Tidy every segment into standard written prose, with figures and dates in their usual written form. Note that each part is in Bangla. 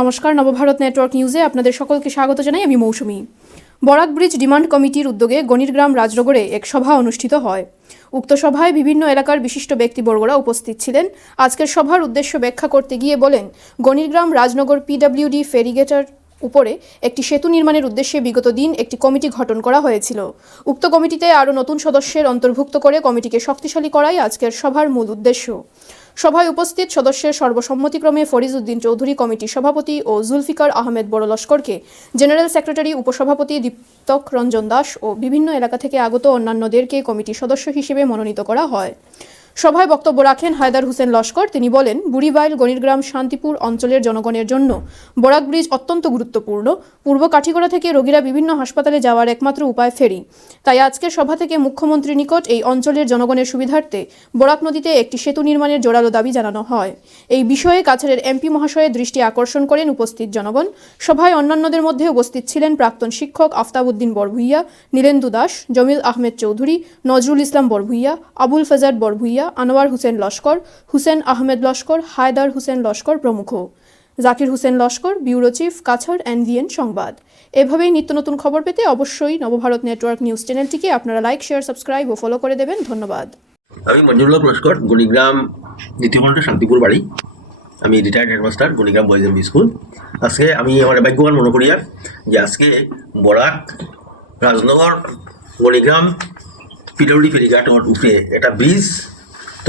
নমস্কার, নবভারত নেটওয়ার্ক নিউজে আপনাদের সকলকে স্বাগত জানাই। আমি মৌসুমী। বরাক ব্রিজ ডিমান্ড কমিটির উদ্যোগে গণিরগ্রাম রাজনগরে এক সভা অনুষ্ঠিত হয়। উক্ত সভায় বিভিন্ন এলাকার বিশিষ্ট ব্যক্তিবর্গরা উপস্থিত ছিলেন। আজকের সভার উদ্দেশ্য ব্যাখ্যা করতে গিয়ে বলেন, গণিরগ্রাম রাজনগর পিডব্লিউডি ফেরিগেটের উপরে একটি সেতু নির্মাণের উদ্দেশ্যে বিগত দিন একটি কমিটি গঠন করা হয়েছিল। উক্ত কমিটিতে আরও নতুন সদস্যের অন্তর্ভুক্ত করে কমিটিকে শক্তিশালী করাই আজকের সভার মূল উদ্দেশ্য। সভায় উপস্থিত সদস্যের সর্বসম্মতিক্রমে ফরিজ উদ্দিন চৌধুরী কমিটির সভাপতি ও জুলফিকার আহমেদ বড় লস্করকে জেনারেল সেক্রেটারি, উপসভাপতি দীপ্তক রঞ্জন দাস ও বিভিন্ন এলাকা থেকে আগত অন্যান্যদেরকে কমিটির সদস্য হিসেবে মনোনীত করা হয়। সভায় বক্তব্য রাখেন হায়দার হোসেন লস্কর। তিনি বলেন, বুড়িবাইল গণিরগ্রাম শান্তিপুর অঞ্চলের জনগণের জন্য বরাক ব্রিজ অত্যন্ত গুরুত্বপূর্ণ। পূর্ব কাঠিগড়া থেকে রোগীরা বিভিন্ন হাসপাতালে যাওয়ার একমাত্র উপায় ফেরি। তাই আজকের সভা থেকে মুখ্যমন্ত্রীর নিকট এই অঞ্চলের জনগণের সুবিধার্থে বরাক নদীতে একটি সেতু নির্মাণের জোরালো দাবি জানানো হয়। এই বিষয়ে কাছাড়ের এমপি মহাশয়ের দৃষ্টি আকর্ষণ করেন উপস্থিত জনগণ। সভায় অন্যান্যদের মধ্যে উপস্থিত ছিলেন প্রাক্তন শিক্ষক আফতাবউদ্দিন বরভুইয়া, নীলেন্দু দাস, জমিল আহমেদ চৌধুরী, নজরুল ইসলাম বরভুইয়া, আবুল ফেজার বরভুইয়া, আনোয়ার হোসেন লস্কর, হুসেন আহমেদ লস্কর, হায়দার হোসেন লস্কর প্রমুখ। Zakir Hossain Laskar, bureau chief, Cachar NVN সংবাদ। এভাবেই নিত্য নতুন খবর পেতে অবশ্যই নবভারত নেটওয়ার্ক নিউজ চ্যানেলটিকে আপনারা লাইক, শেয়ার, সাবস্ক্রাইব ও ফলো করে দেবেন। ধন্যবাদ। আমি মঞ্জুরুল্লাহ লস্কর, গণিগ্রাম দ্বিতীয় খণ্ড শান্তিপুর বাড়ি। আমি retired headmaster, Ganigram boys MV school. আজকে আমি আমার ভাগ্যবান মনে করি যে আজকে বরাক রাজনগর গণিগ্রাম পিডব্লিউডি ফেরিঘাটের উপরে একটা ব্রিজ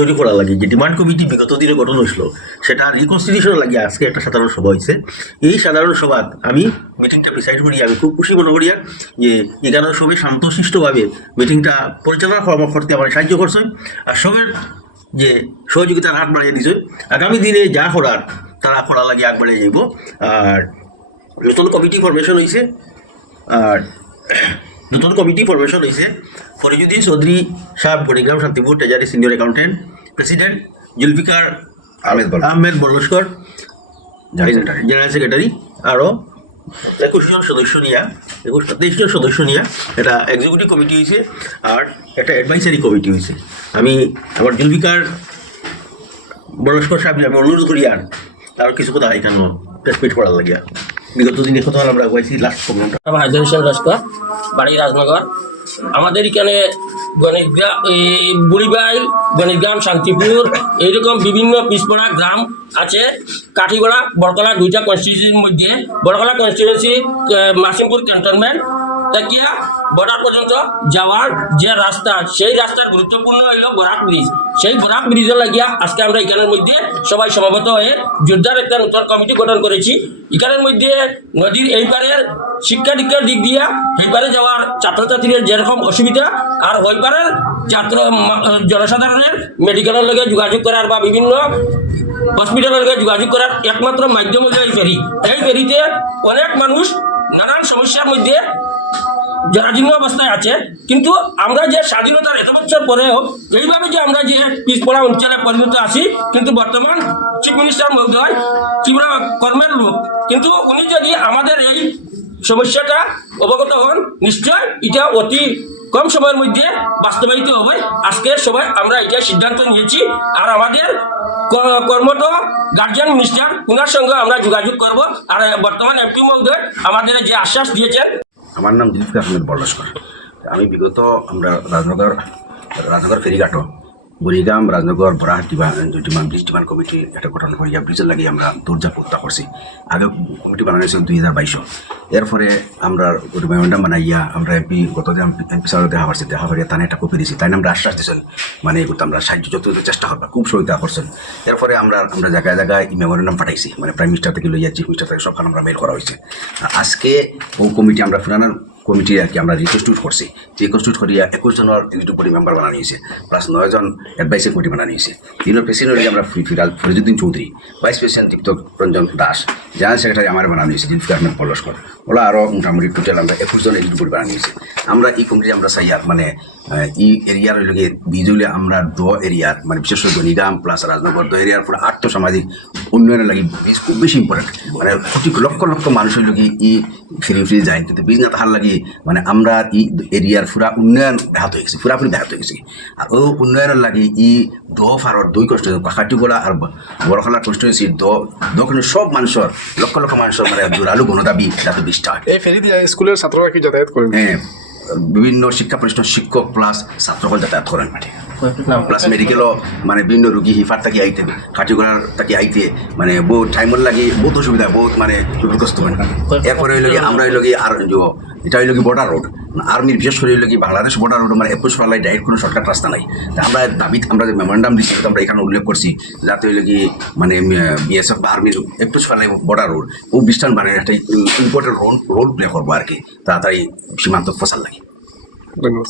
তৈরি করা লাগে, যে ডিমান্ড কমিটি বিগত দিনে গঠন হয়েছিল, সেটা রিকনস্টিটিউশন লাগিয়ে আজকে একটা সাধারণ সভা হয়েছে। এই সাধারণ সভাত আমি মিটিংটা প্রিসাইড করি। আমি খুব খুশি মনে করি যে এখানে সবাই শান্তশিষ্টভাবে মিটিংটা পরিচালনা করতে আমার সাহায্য করছেন, আর সবের যে সহযোগিতার হাত বাড়িয়ে দিয়েছে। আগামী দিনে যা করার তারা করা লাগে আগ বাড়িয়ে যাইব। আর নতুন কমিটি ফরমেশন হয়েছে Farizuddin Chowdhury Saheb, Ganigram Shantipur treasury senior accountant, president Zulfikar Ahmed Barlaskar general secretary, আরও 21 জন সদস্য নিয়ে 23 জন সদস্য নিয়ে একটা এক্সিকিউটিভ কমিটি হয়েছে আর একটা অ্যাডভাইসারি কমিটি হয়েছে। আমি আমার জুলফিকার বড়লস্কর সাহেব আমি অনুরোধ করি আর কিছু কথা এখানে প্রেসপিট করার লাগিয়া বিগত দিনে কথা আমরা হয়েছি লাস্ট প্রোগ্রামটা। হায়দার হোসেন লস্কর, বাড়ি রাজনগর। আমাদের এখানে বুড়িবাইল, গণিরগ্রাম, শান্তিপুর এইরকম বিভিন্ন পিছপড়া গ্রাম আছে। কাঠিগড়া, বড়কলা দুইটা কনস্টিটিউন্সির মধ্যে বড়কলা কনস্টিটিউন্সি মাসিমপুর ক্যান্টনমেন্ট থেকে বর্ডার পর্যন্ত যাওয়ার যে রাস্তা, সেই রাস্তার গুরুত্বপূর্ণ হইল বরাক ব্রিজ। সেই বরাক ব্রিজের লাগিয়া আজকে আমরা এখানের মধ্যে সবাই সমবেত হয়ে জোরদার একটা নতুন কমিটি গঠন করেছি। এখানের মধ্যে নদীর এই পারের শিক্ষা দীক্ষার দিক দিয়া এই পারে যাওয়ার ছাত্রছাত্রীদের যেরকম অসুবিধা, আর ওই পারের জনসাধারণের মেডিকেলের লগে যোগাযোগ করার বা বিভিন্ন হসপিটালের লগে যোগাযোগ করার একমাত্র মাধ্যম হল এই ফেরি। এই ফেরিতে অনেক মানুষ নানান সমস্যার মধ্যে জরাজীর্ণ অবস্থায় আছে, কিন্তু আমরা যে স্বাধীনতার এত বছর পরেও এইভাবে যে আমরা যে পিছপড়া অঞ্চলে পরিণত আছি, কিন্তু বর্তমান চিফ মিনিস্টার মহোদয় তীব্র কর্মের লোক, কিন্তু উনি যদি আমাদের এই সমস্যাটা অবগত হন, নিশ্চয় এটা অতি কম সময়ের মধ্যে বাস্তবায়িত হবে। আজকে সবাই আমরা এটা সিদ্ধান্ত নিয়েছি, আর আমাদের কর্মঠ গার্জিয়ান মিনিস্টার ওনার সঙ্গে আমরা যোগাযোগ করব। আর বর্তমান এমপি মহোদয় আমাদের যে আশ্বাস দিয়েছেন। আমার নাম জুলফিকার আহমেদ বড়লস্কর। আমি বিগত আমরা রাজনগর ফেরিঘাটও Burigram Rajnagar Barak bridge demand committee একটা গঠন করি, ব্রিজের লাগে আমরা দরজা প্রত্যাহ করছি। আগে কমিটি বানানো হয়েছিল 2022। এরপরে আমরা মেমোরেন্ডাম বানাইয়া আমরা গত এমপি সাহেব দেখা করিয়া তানে একটা কপি দিয়েছি। তাই আমরা আশ্বাস দিয়েছেন মানে আমরা সাহায্য যত চেষ্টা করবা, খুব সহায়তা করছেন। এরপরে আমরা জায়গায় জায়গায় মেমোরেন্ডাম পাঠাইছি, মানে প্রাইম মিনিস্টার থেকে লইয়া চিফ মিনিস্টার থেকে সবখানে আমরা মেল করা হয়েছে। আজকে ও কমিটি আমরা ফিরানোর কমিটি আর কি আমরা রিকনস্টিটিউট করছি। রিকনস্টিটিউট করিয়া 21 জনের এক্সিকিউটিভ বডি মেম্বার বানানো হয়েছে, প্লাস 9 জন অ্যাডভাইসারি কমিটি বানানো হয়েছে। তিনজন প্রেসিডেন্ট আমরা Farizuddin Chowdhury, vice president Diptak Ranjan Das, general secretary আমার বানানো হয়েছে জুলফিকার আহমেদ বড়লস্কর। ওরা আরও মোটামুটি টোটাল আমরা 21 জন এক্সিকিউটিভ বডি বানানো হয়েছে। আমরা এই কমিটি আমরা চাই আর মানে এই এরিয়ার লগে বিজুলি আমরা এরিয়ার মানে বিশেষ করে গণিগ্রাম প্লাস রাজনগর এরিয়ার পুরো আর্থসামাজিক উন্নয়নের লাগে বীজ খুব বেশি ইম্পর্টেন্ট। মানে কোটি লক্ষ লক্ষ মানুষের লগে ই ফিরি যায়, কিন্তু বীজ না তাহার লাগে মানে আমরা ই এরিয়ার পুরা উন্নয়ন ব্যাহত হয়ে গেছে পুরাপুরি ব্যাহত হয়ে গেছে আর ও উন্নয়নের লাগে ই ফারর দুই কনস্টিটিউন্সি কাকাটিগোড়া আর বড়খলা কনস্টিটিউন্সির দক্ষিণ সব মানুষের লক্ষ লক্ষ মানুষের মানে জোরালো গণদাবি যাতে বিষ্টা হয় এই ফেরি দিয়ে স্কুলের ছাত্ররা কি যাতায়াত করেন? হ্যাঁ বিভিন্ন শিক্ষা প্রতিষ্ঠান শিক্ষক প্লাস ছাত্রকল যাতায়াত করেন মাঠে প্লাস মেডিকেলও মানে বিভিন্ন রোগী হিফার থাকি আইতে কাটিগড়ার থাকি আইতে মানে বহু টাইমের লাগে বহুত অসুবিধা বহুত মানে বিপদগ্রস্ত হয় এরপরে হইল কি আমরা হইল কি আর এটা হইল কি বর্ডার রোড আর্মির বিশেষ করে হইল কি বাংলাদেশ বর্ডার রোড মানে এপ্রোচ ফালাই ডাইরেক্ট কোনো শর্টকাট রাস্তা নাই তা আমরা দাবি আমরা যে মেমোরেন্ডাম দিচ্ছি আমরা এখানে উল্লেখ করছি যাতে হইল কি মানে বিএসএফ বা আর্মির এপ্রোচ ফালাই বর্ডার রোড ও বিস্তান মানে একটা ইম্পর্টেন্ট রোল প্লে করবো আর কি তাড়াতাড়ি সীমান্ত ফসল লাগে। ধন্যবাদ।